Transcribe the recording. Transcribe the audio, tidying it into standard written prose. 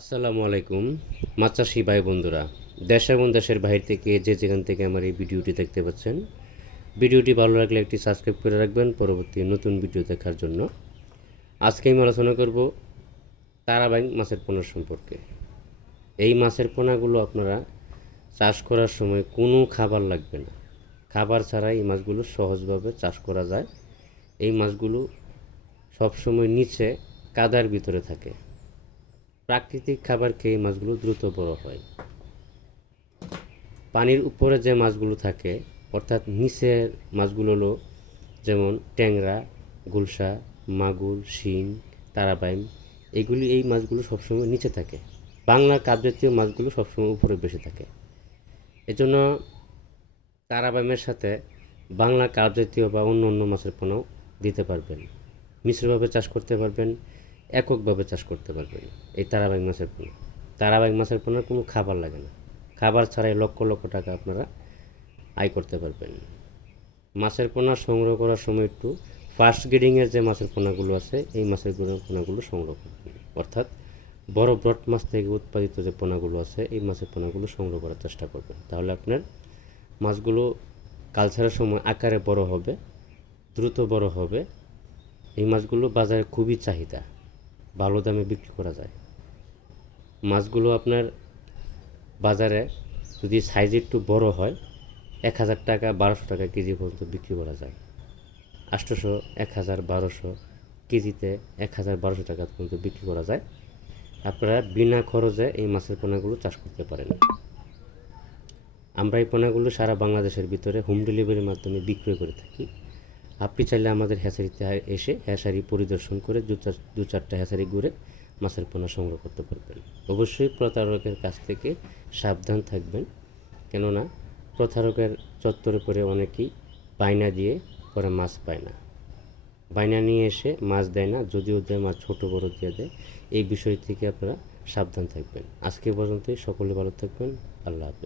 আসসালামু আলাইকুম মাছ চাষি ভাই বন্ধুরা, দেশ এবং দেশের বাইরে থেকে যে যেখান থেকে আমার এই ভিডিওটি দেখতে পাচ্ছেন, ভিডিওটি ভালো লাগলে একটি সাবস্ক্রাইব করে রাখবেন পরবর্তী নতুন ভিডিও দেখার জন্য। আজকে আমি আলোচনা করব তারাবাইং মাছের পোনা সম্পর্কে। এই মাছের পোনাগুলো আপনারা চাষ করার সময় কোনো খাবার লাগবে না, খাবার ছাড়াই এই মাছগুলো সহজভাবে চাষ করা যায়। এই মাছগুলো সবসময় নিচে কাদার ভিতরে থাকে। প্রাকৃতিক খাবার খেয়ে মাছগুলো দ্রুত বড় হয়। পানির উপরে যে মাছগুলো থাকে, অর্থাৎ নিচের মাছগুলো হলো যেমন ট্যাংরা, গুলশা, মাগুর, শিং, তারাবাইম, এই মাছগুলো সবসময় নিচে থাকে। বাংলা কাপ জাতীয় মাছগুলো সবসময় উপরে বেশি থাকে। এজন্য তারাবাইমের সাথে বাংলা কাপ জাতীয় বা অন্য অন্য মাছের পোনাও দিতে পারবেন। মিশ্রভাবে চাষ করতে পারবেন, এককভাবে চাষ করতে পারবেন। এই তারাবাইং মাছের পোনা, তারাবাইং মাছের পোনার কোনো খাবার লাগে না, খাবার ছাড়াই লক্ষ লক্ষ টাকা আপনারা আয় করতে পারবেন। মাছের পোনা সংগ্রহ করার সময় একটু ফার্স্ট গ্রেডিংয়ের যে মাছের পোনাগুলো আছে, এই মাছের পোনাগুলো সংগ্রহ করবেন। অর্থাৎ বড় ব্রড মাছ থেকে উৎপাদিত যে পোনাগুলো আছে, এই মাছের পোনাগুলো সংগ্রহ করার চেষ্টা করবেন। তাহলে আপনার মাছগুলো কালচারের সময় আকারে বড় হবে, দ্রুত বড় হবে। এই মাছগুলো বাজারে খুবই চাহিদা, ভালো দামে বিক্রি করা যায়। মাছগুলো আপনার বাজারে যদি সাইজ একটু বড় হয়, 1000 টাকা 1200 টাকা কেজি পর্যন্ত বিক্রি করা যায়। 800, 1000, 1200 কেজিতে 1000-1200 টাকা পর্যন্ত বিক্রি করা যায়। আপনারা বিনা খরচে এই মাছের পোনাগুলো চাষ করতে পারেন। আমরা এই পোনাগুলো সারা বাংলাদেশের ভিতরে হোম ডেলিভারির মাধ্যমে বিক্রয় করে থাকি। আপনি চাইলে আমাদের হ্যাচারিতে এসে হ্যাচারি পরিদর্শন করে দু চারটা হ্যাচারি ঘুরে মাছের পোনা সংগ্রহ করতে পারবেন। অবশ্যই প্রতারকের কাছ থেকে সাবধান থাকবেন, কেননা প্রতারকের চত্বরে পড়ে অনেকেই বায়না দিয়ে পরে মাছ পায় না, বায়না নিয়ে এসে মাছ দেয় না, যদিও দেয় মাছ ছোটো বড়ো দিয়ে দেয়। এই বিষয় থেকে আপনারা সাবধান থাকবেন। আজকে পর্যন্তই, সকলে ভালো থাকবেন। আল্লাহ হাফেজ।